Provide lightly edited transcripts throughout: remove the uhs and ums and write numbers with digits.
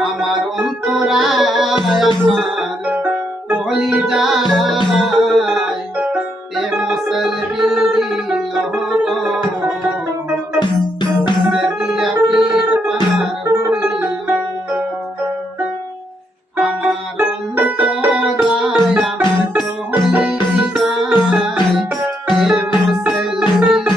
আমার অন্তরায় আমার কলিজায় তে মসল বিল সে দিয়া পিঠ পার হইল আমার অন্তরায় আমার কলিজায় তে মসল বিল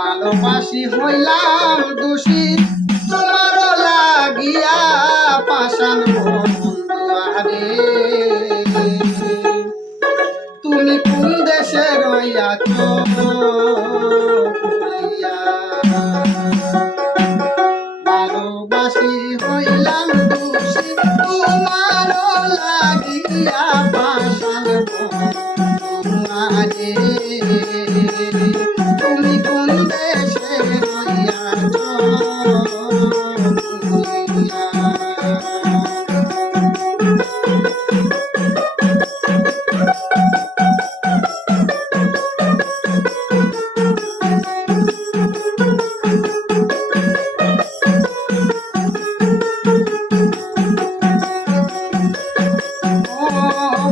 ভালোবাসি হইলাম দোষী তোমারও লাগিয়া পাষাণ বন্ধুয়ারে তুমি কোন দেশে রইয়াছ ভালোবাসি হইলাম দোষী তোমারও লাগিয়া পাষাণ বন্ধুয়ারে তুমি কোন দেশে রইয়াছ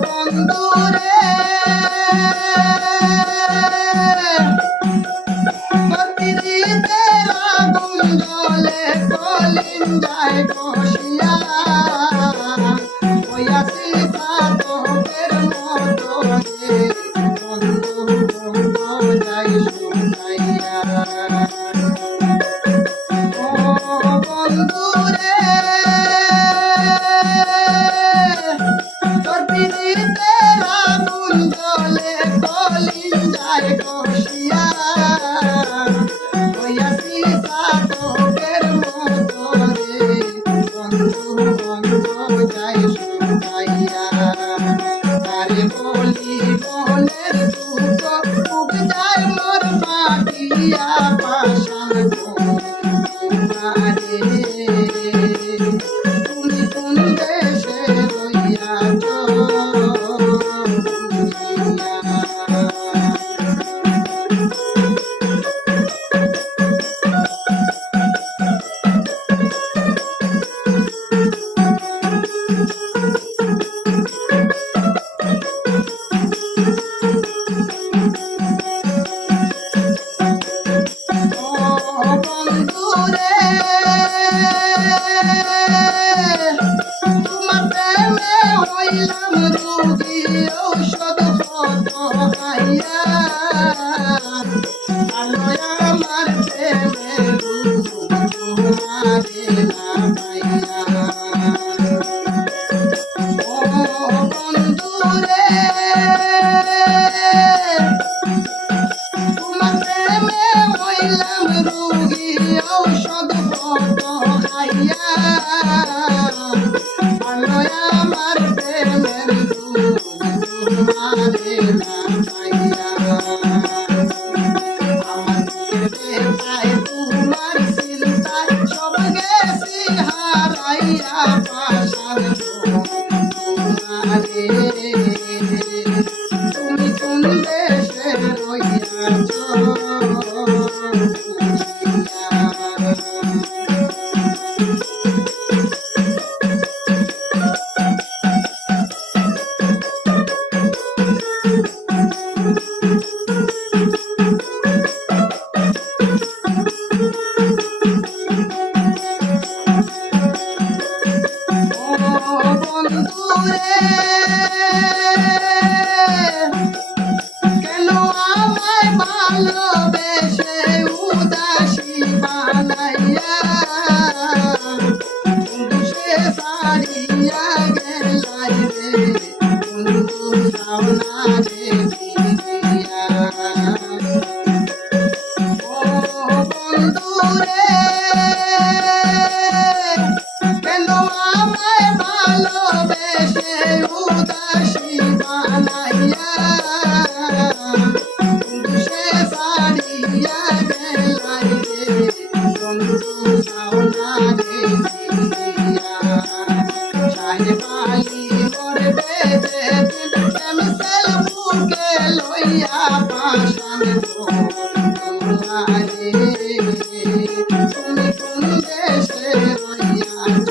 বন্ধুরে প্রতিদিতে আগুন জ্বলে কলিঞ্জায় বসিয়া হইয়াছি সাধকের মতো রে বন্ধু যাই শুনাইয়া ও বন্ধুরে প্রতিদিতে আগুন জ্বলে কলিঞ্জায় বসিয়া হইয়াছি সাধকের মতো রে বন্ধু যাই শুনাইয়া তারে বলি মনের দুঃখ বুক যায় মোর পাটিয়া পাষাণ তোমারে তুমি কোন দেশে রইয়াছ বন্ধুরে তোমার প্রেমে হইলাম রোগী ঔষধ কত খাইয়া আলোয় আমার প্রেমে তোমারে না পাইয়া ও বন্ধুরে তোমার প্রেমে হইলাম রোগী ঔষধ কত খাইয়া আলোয় আমার প্রেমের তোমারে না পাইয়া আমার বুকের ব্যথায় তোমার চিন্তায় সব গেছি হারাইয়া পাষাণ তোমারে তুমি কোন দেশে রইয়াছ বন্ধুরে কেন আমায় ভালোবেসে উদাসী বানাইয়া বন্ধু সে সারিয়া গেলাই রে বন্ধু সামনা রে ফিরিয়া ও বন্ধুরে কেন আমায় ভালোবেসে উদাসী বানাইয়া বন্ধু সে সারিয়া গেলাই রে বন্ধু সামনা রে ফিরিয়া সাহেব আলী মোর বেঁধে দিল কেমসেল বুকে লইয়া পাষাণ তোমারে তুমি কোন দেশে রইয়াছ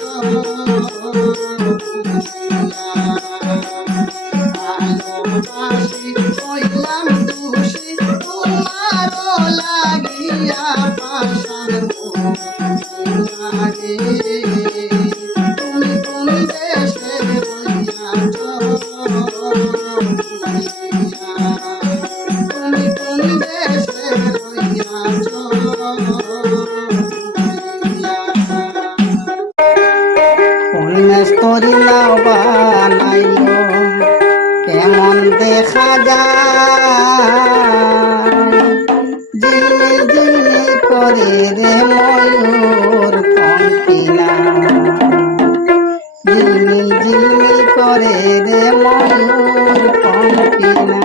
ভালোবাসি হইলাম দোষী তোমারও লাগিয়া পাষাণ তোমারে তুমি কোন দেশে রইয়াছ তুমি কোন দেশে রইয়াছ করে রে ময়ূর পঙ্খিনা ঝিলমিল ঝিলমিল করে রে ময়ূর পঙ্খিনা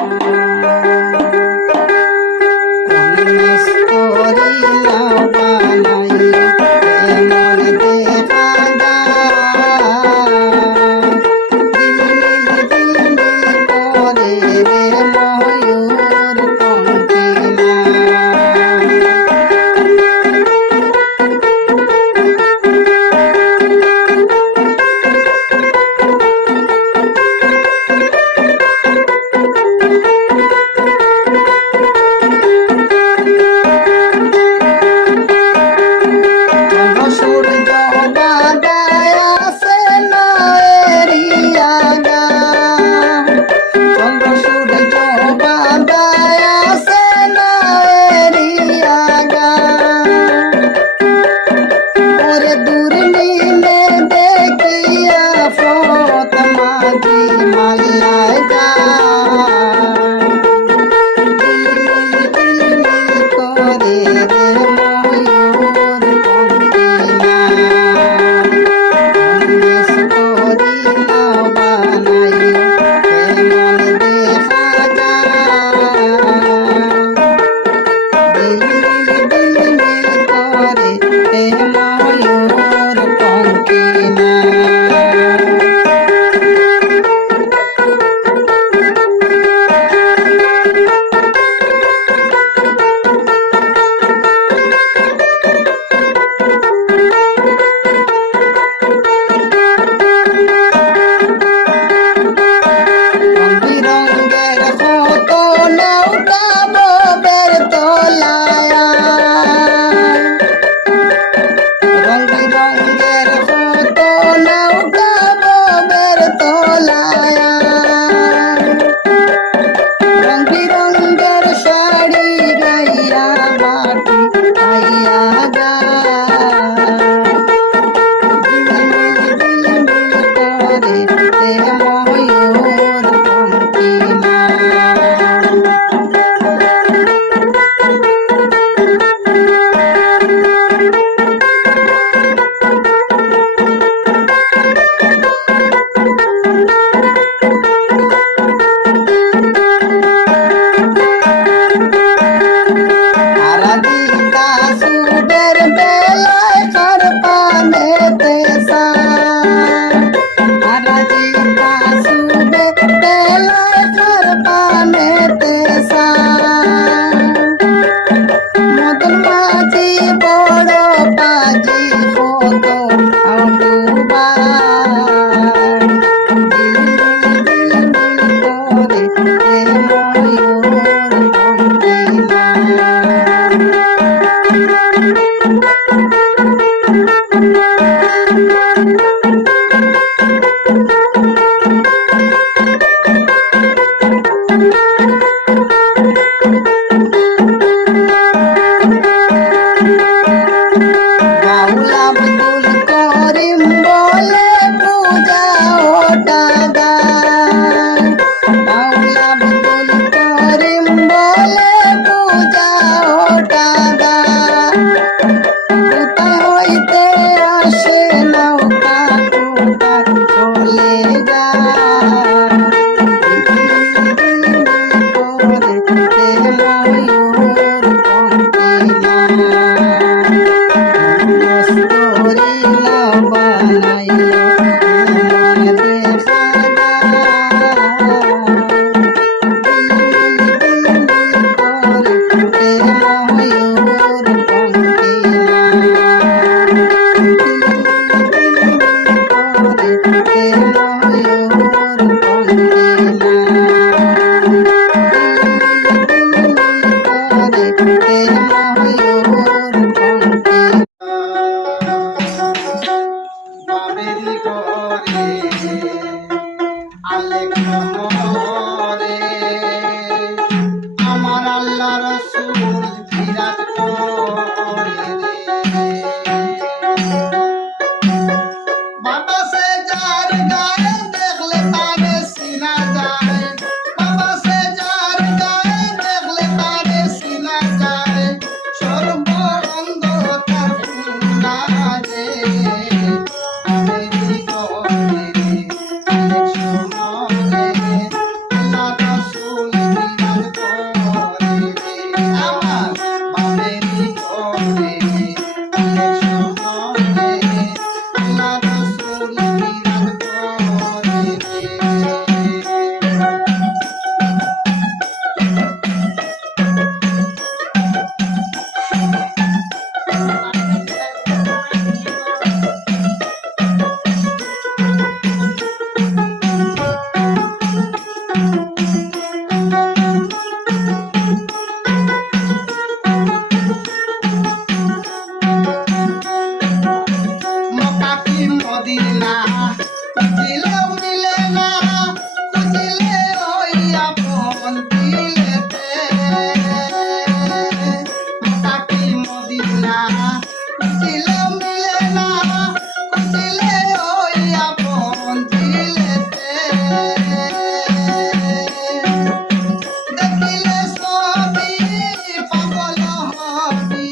Aula খুঁজিলেও মিলে না, খুঁজিলে ওই আপন দিলেতে। দেখিলে ছবি পাগল হবি,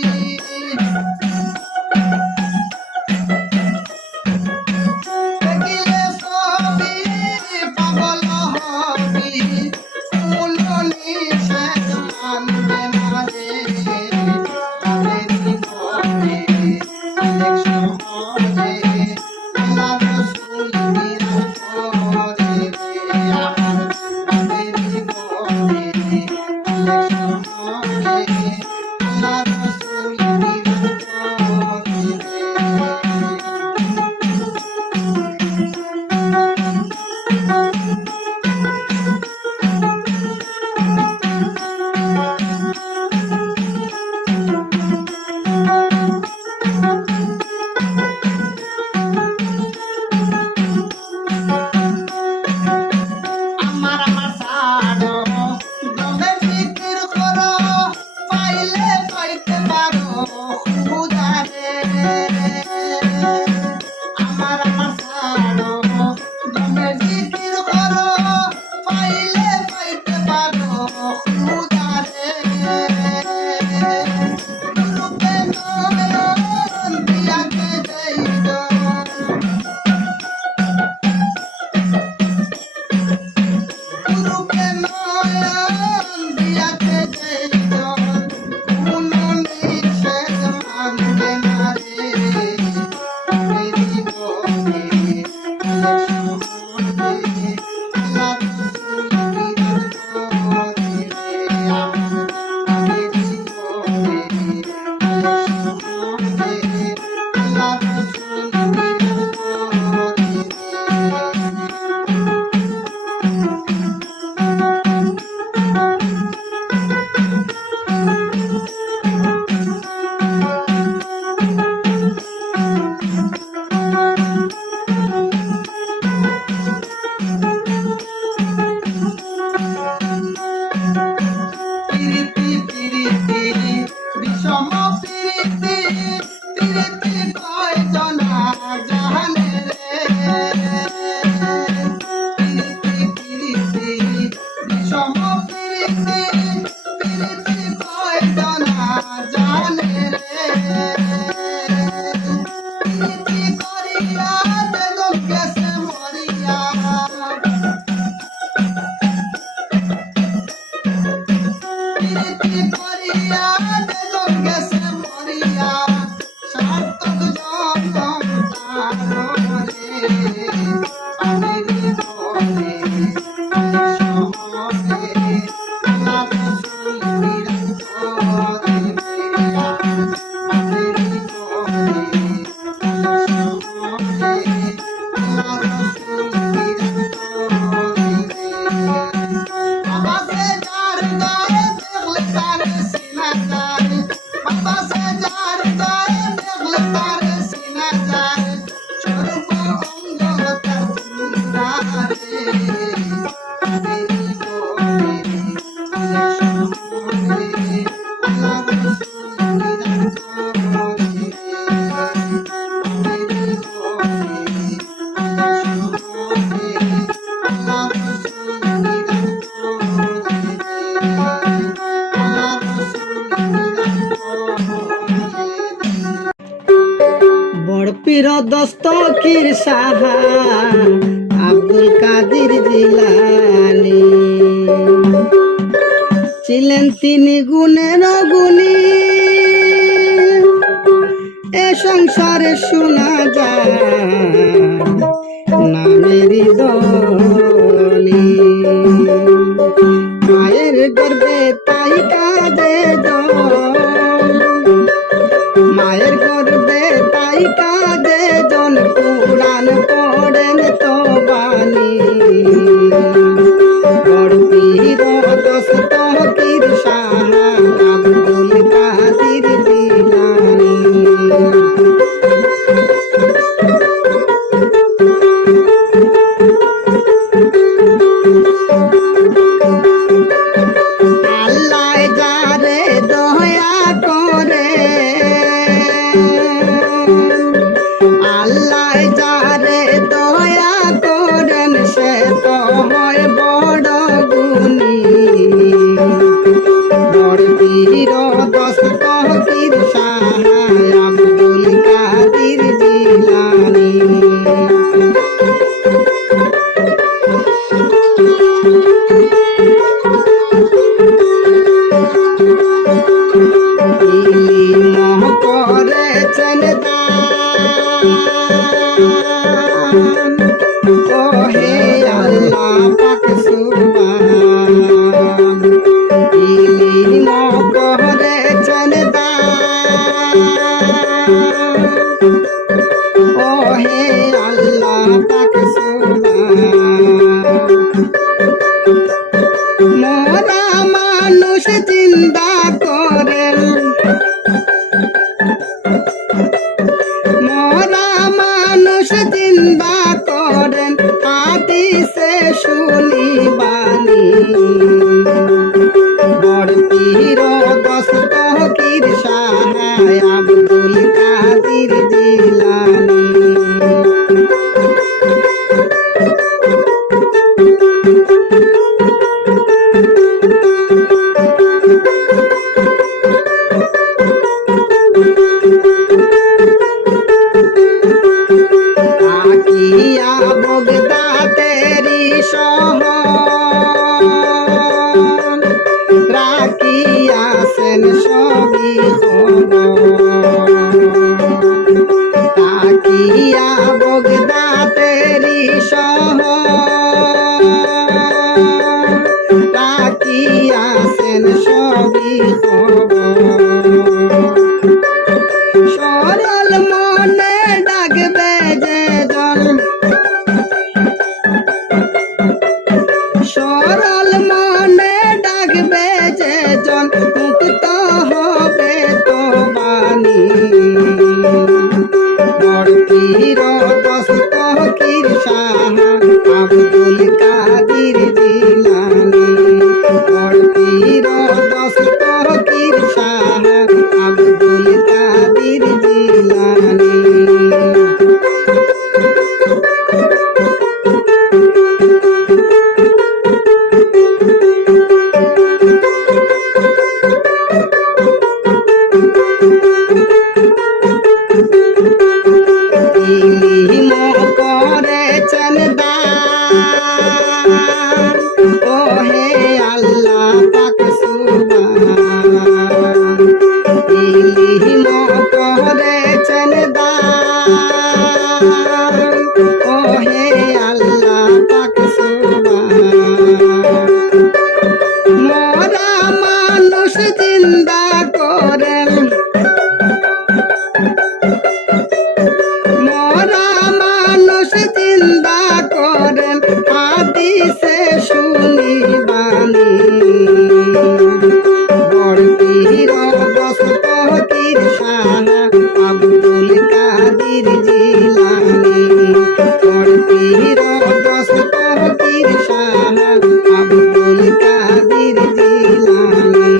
দেখিলে ছবি পাগল হবি, ফুলনি সে মানবে না রে। কাবেরী বনে অনেক শহরে আল্লাহ রসুল বিরাজ করে রে। আমার কাবেরী বনে অনেক শহরে আল্লাহ রসুল বিরাজ করে রে। আমার ছাড়ো দমের জিকির করো, পাইলে পাইতে পারো খুদারে। আমার ছাড়ো দমের জিকির করো, পাইলে পাইতে পারো খুদারে। রূপে নয়ন দিয়াকে দেইল, রূপে নয়ন দিয়াকে দেইল, কোনো নিষেধ মানবে না রে। কাবেরী বনে অনেক শহরে আল্লাহ রসুল বিরাজ করে রে। আমার কাবেরী বনে অনেক শহরে আল্লাহ রসুল বিরাজ করে প্রীতি প্রীতি বিষম প্রীতি, প্রীতি কয়জনা জানে রে। প্রীতি প্রীতি বিষম প্রীতি, প্রীতি কয়জনা জানে রে। প্রীতি করিয়া বেগম গেছে মরিয়া, প্রীতি করিয়া বেগম গেছে মরিয়া, সার্থক জনম তার রে। কাবেরী বনে অনেক শহরে আল্লাহ রসুল বিরাজ করে রে। আমার কাবেরী বনে অনেক শহরে আল্লাহ রসুল বিরাজ করে রে। বাবা সে যার গায়ে দেখলে তার সিনা যায়, বাবা সে যার গায়ে দেখলে তার সিনা যায়, সর্ব অঙ্গ তার ফুরা রে। কাবেরী বনে অনেক শহরে আল্লাহ রসুল বিরাজ করে রে। কাবেরী বনে অনেক শহরে আল্লাহ রসুল বিরাজ করে রে। আল্লাহ রসুল বিরাজ করে রে। বড় পীর দস্তগীর সাহা আব্দুল কাদের জিলানী ছিলেন তিনি গুণের গুণী, এ সংসারে শোনা যায় নামেরই ধনী। মায়ের গর্ভে তাই কাঁদে জন, মায়ের গর্ভে তাই কাঁদে জন, পুরাণ পড়েন তো বাণী। বড় পীর দস্তগীর সাহা আব্দুল কাদের জিলানী। কাদির জিলানী। করেছেন দান ও হে আল্লাহ পাক সুবহান। ইলম করেছেন দান ও হে আল্লাহ পাক সুবহান। মরা মানুষ জিন্দা করেন, মরা মানুষ জিন্দা করেন হাদিসে শুনি বাণী। বড় পীর দস্তগীর শাহ আব্দুল কাদির জিলানী। বড় পীর দস্তগীর শাহ আব্দুল কাদির জিলানী।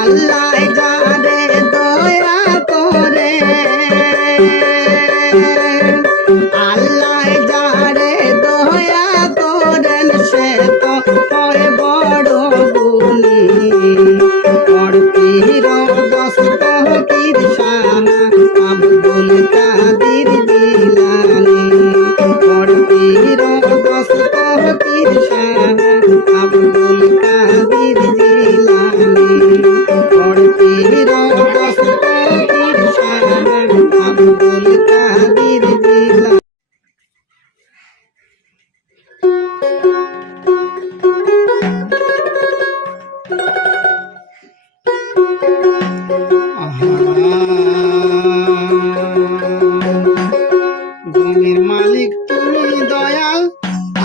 আল্লাহ যারে দয়া করে, আল্লাহ যারে দয়া করেন সে তো হয় বড় গুণী। বড় পীর দস্তগীর শাহ আব্দুল কাদির জিলানী। বড় পীর দস্তগীর শাহ আব্দুল কাদির জিলানী। বড় পীর দস্তগীর শাহ আব্দুল কাদির জিলানী। জমির মালিক তুমি দয়াল,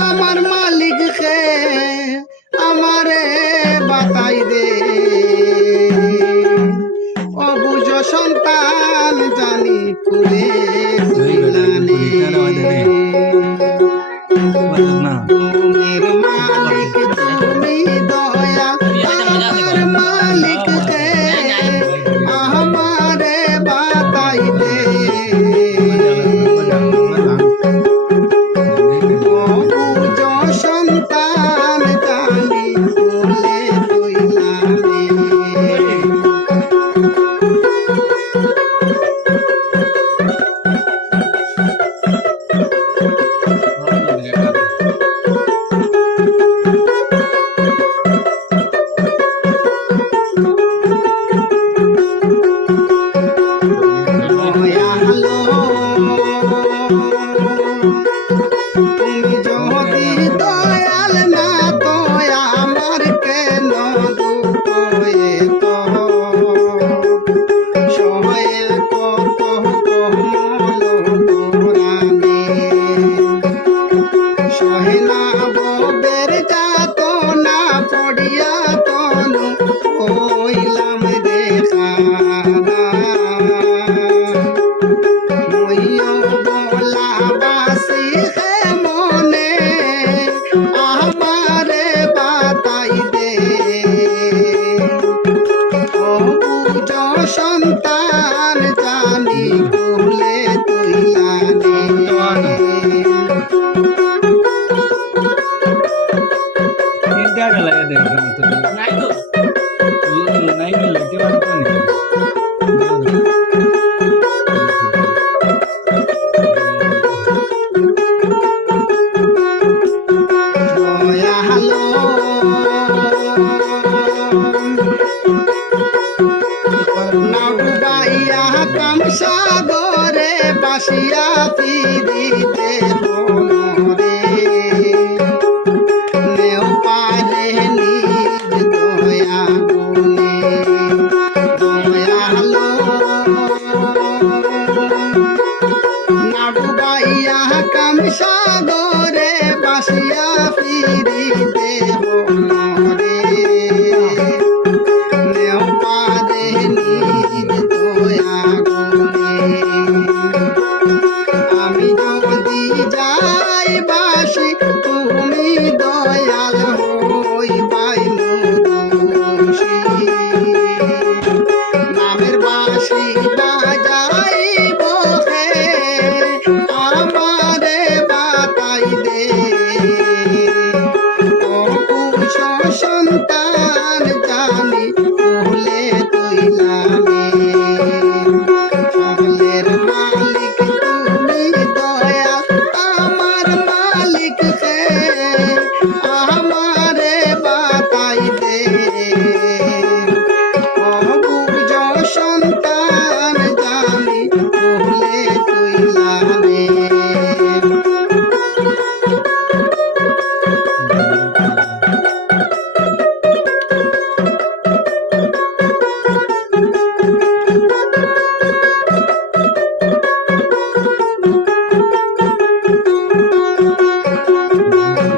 আমার মালিক কে আমারে বাতাই দে। অবুঝ সন্তান জানি কুলে তুইলানে। জমির মালিক তুমি দয়াল, আমার মালিক কে আমারে বাতাই দে। অবুঝ সন্তান জানি কুলে তুইলানে। দয়ালো তুমি যদি দয়াল না তো আমার কেন দুঃখ এত। সহায় কত কমল পুরাণে, সহে না ববের যাত না পড়িয়া তনু হইলাম দেখা। মইও বলা বাসি হে মনে আমারে বাতাই দে। অবুঝ সন্তান জানি কুলে তুইলানে। দয়ালো নাগুবাইয়া কাম সাগরে বাসিয়া ফিরিতে হরে। নেও পারে নিজ দয়া গুণে। দয়ালো নাগুবাইয়া কাম সাগরে বাসিয়া ফিরিতে হরে। নেও পারে নিজ দয়া শুনে আমি যদি যাই বাসি তুমি দয়াল হইবাই দোষী নামের বাসি বাজাইব হে আমারে বাতাই দে অকুশ সন্তান জানি কোলে তুইলামে সকলের মালিক তুমি দয়া আমার মালিক হে আমারে বাতাই দে অবুঝ সন্তান জানি কোলে তুইলামে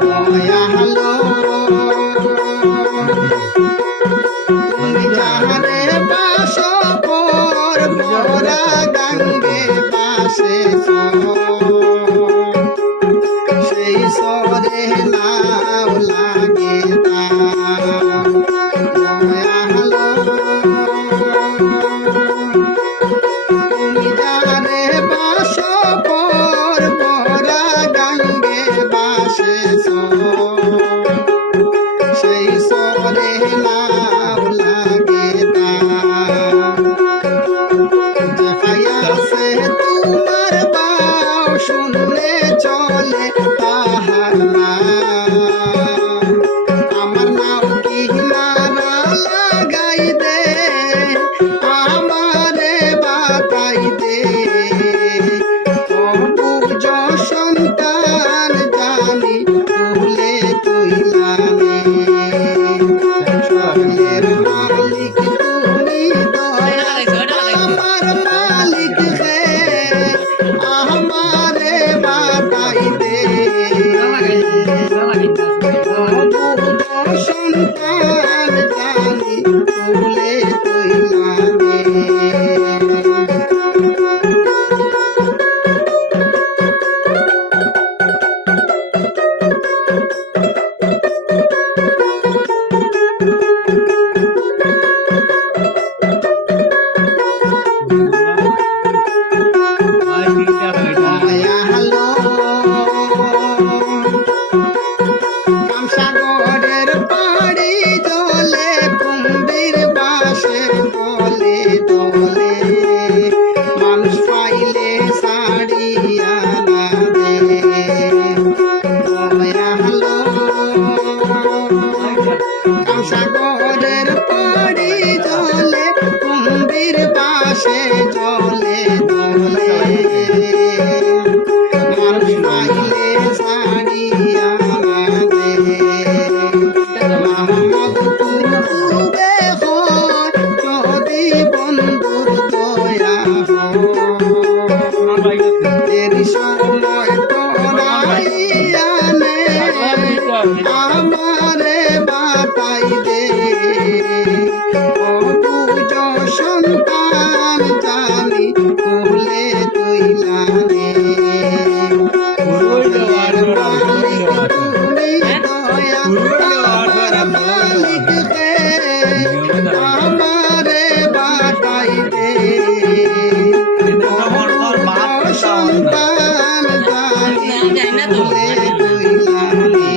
দয়ালো তুমি যাহারে বাস পর মোরা গাঙ্গে বাসে সেই সরে নাও লাগে দয়ালো তুমি যাহারে বাস পর মোরা গাঙ্গে বাসে সেই সরে নাও লাগে সে তোমার বাও শুনলে চলে তাহার নাম আমার নাও কি নারা লাগাই দে আমারে বাতাই দে অবুঝ সন্তান জানি কোলে তুইলামে সকলের মালিক তুমি দয়া আমার মালিক হে আমারে বাতাই দে অবুঝ সন্তান জানি কোলে তুইলামে দয়ালো কামসাগরের পাড়ি জলে কুম্ভীর বাসে দলে দলে মানুষ পাইলে সাড়িয়া না দে দয়ালো কামসাগরের পাড়ি জলে কুম্ভীর বাসে জলে দলে মানুষ পাইলে সাড়িয়া না দে মোহাম্মদ পূর্বে হয় যদি বন্ধুর দয়া তেরি সময় তোরাইয়া নে আমারে বাতাই দে অবুঝ সন্তান জানি কোলে তুইলামে সকলের মালিক তুমি দয়া আমার মালিক হে আমারে বাতাই দে অবুঝ সন্তান জানি কোলে তুইলামে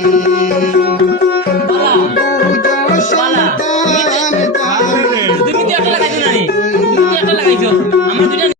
অবুঝ সন্তান জানি তুমি তো একটা লাগাইছো না তুমি তো একটা লাগাইছো আমার দুইটা